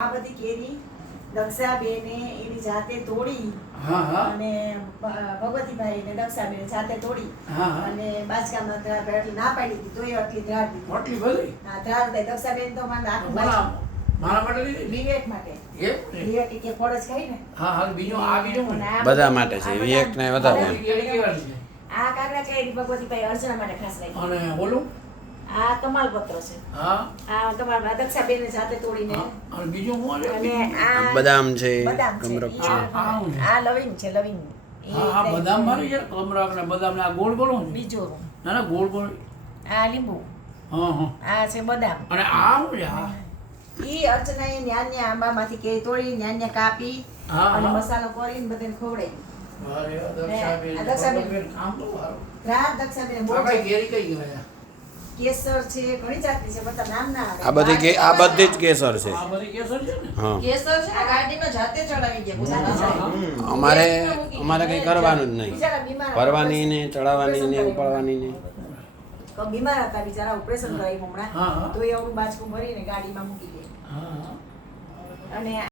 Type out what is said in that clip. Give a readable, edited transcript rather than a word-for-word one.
આ બધી કેરી દક્ષાબેને એની જાતે તોડી અને ભગવતીભાઈને દક્ષાબેને જાતે તોડી અને બાજકામાં એટલે ના પાડી દીધી તો એ આટલી ધ્રાડ દીધી. આટલી બધી? હા, ધ્રાડ દે. દક્ષાબેન તો મને આખું મારા માટે લીધી? વિવેક માટે. વિવેક કે ફળ જ ખાઈ ને. બીજો આ બીજો બધા માટે છે. વિવેક ને વધારે એમ. આ કાકડા કેરી ભગવતીભાઈ અર્ચના માટે ખાસ રાખી. અને ઓલું આ કમાલપત્ર છે. આ તમારા દક્ષાબેને જાતે તોડીને. અને બીજું હું અને આ બદામ છે, બદામ છે. કમરક છે. આ લવિંગ છે, લવિંગ. બદામ મારી છે, કમરક ને બદામ ને આ ગોળ ગોળ છે. બીજો ના ગોળ ગોળ. આ લીંબુ. આ છે બદામ. અને આ શું છે? ઈ અર્ચનાએ ન્યાન્યા આંબામાંથી કેરી તોડી ન્યાન્યા કાપી અને મસાલો કરીને બધાને ખવડાવી. દક્ષાબેન બહુ કેરી કઈ ગયો? કેસર છે, ઘણી જાતની છે, બધા નામ ના આવે. આ બધી જ કેસર છે. આ બધી કેસર છે ને? હા. કેસર છે આ ગાડીમાં જાતે ચડાવી ગયા. અમારે કઈ કરવાનું જ નહીં. બિચારા બીમાર ભરવાની ને ચડાવવાની ને ઉપાડવાની ને. બીમાર હતા બિચારા, ઓપરેશન કરાવ્યું હમણાં. તો એ અવળું બાજકું ભરીને ગાડીમાં મૂકી દે. અને